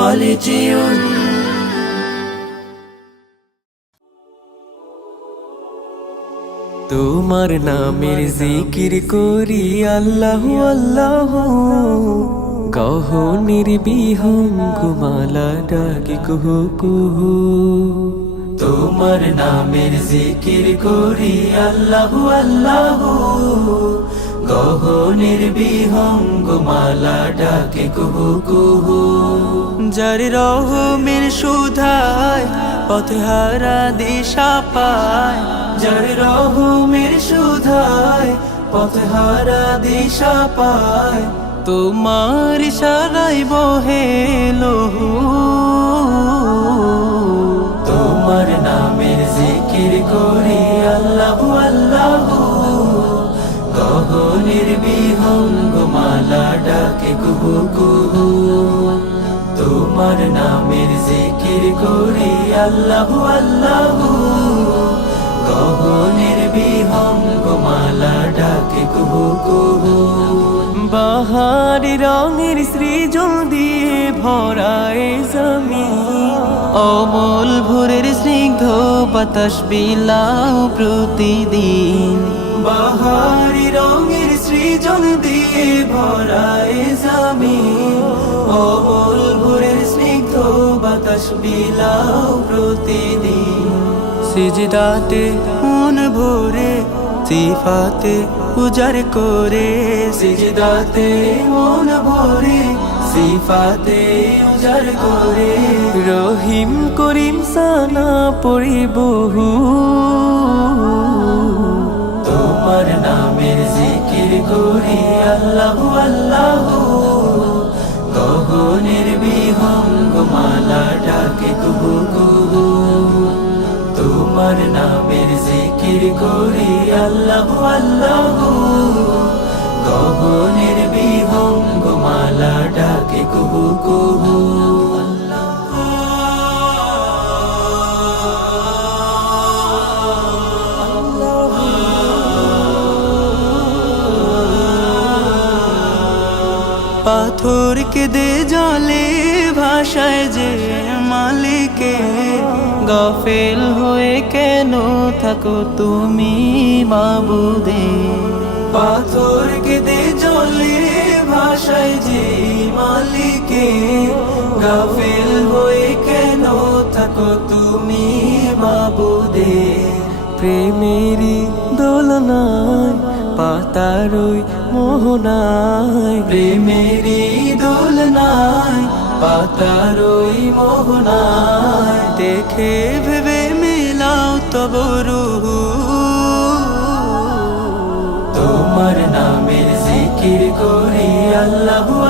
خالدون তোমার নামের জিকির করি আল্লাহ আল্লাহ গহনের বিহম গুমালা ডাকি কুহু কুহু তোমার নামের জিকির করি আল্লাহ আল্লাহ গহনের বিহম গুমালা ডাকে কুহু কুহু। যার রহমের সুধায় পথহারা দিশা পায়, যার রহমের সুধায় পথহারা দিশা পায়, তোমার সারাই বহে লহু। তোমার নামের জিকির করি আল্লাহ আল্লাহ। গহনের বিহঙ্গ মালা ডাকে কুহু কুহু। তোমার নামের জিকির করি আল্লাহ আল্লাহ। গগনের বিহঙ্গ মালা ডাকে কুহু কুহু। বাহারি রঙের সৃজন দিয়ে ভরায় জমি অমল ভোরের স্নিগ্ধ বাতাস বিলাও প্রতিদিন। বাহারি রঙের সৃজন দিয়ে ভরায় জমি ভোরের স্নিগ্ধ বাতাস বিলাও প্রতিদিন। সিজদাতে মন ভরে, সিফাতে উজার করে। সিজদাতে মন ভরে, সিফাতে উজার করে। রহিম করিম সানা পড়ি বহু আল্লাহ, আল্লাহু। গগনের বিহঙ্গ মালা ডাকে কুহু কুহু তোমার নামের জিকির করি আল্লাহু আল্লাহু। গগনের বিহঙ্গ পাথর দে জলে ভাষায় যে মালিকে। গফেল হয়ে কেন থাকো তুমি বাবুদে? পাথর দে জলে ভাষায় যে মালিকে। গফেল হয়ে কেন থাকো তুমি বাবুদে? প্রেমেরই দোলনায় পাতারই মোহনায়, প্রেমেরই দোলনায় পাতারই মোহনায়। দেখে ভেবে মেলাও তব রুহু। তোমার নামের জিকির করি আল্লাহ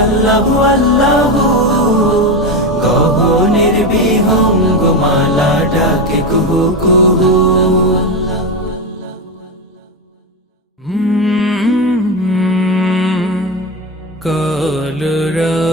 আল্লাহু আল্লাহু। গগনের বিহঙ্গ মালা ডাকে কুহু কুহু কলরা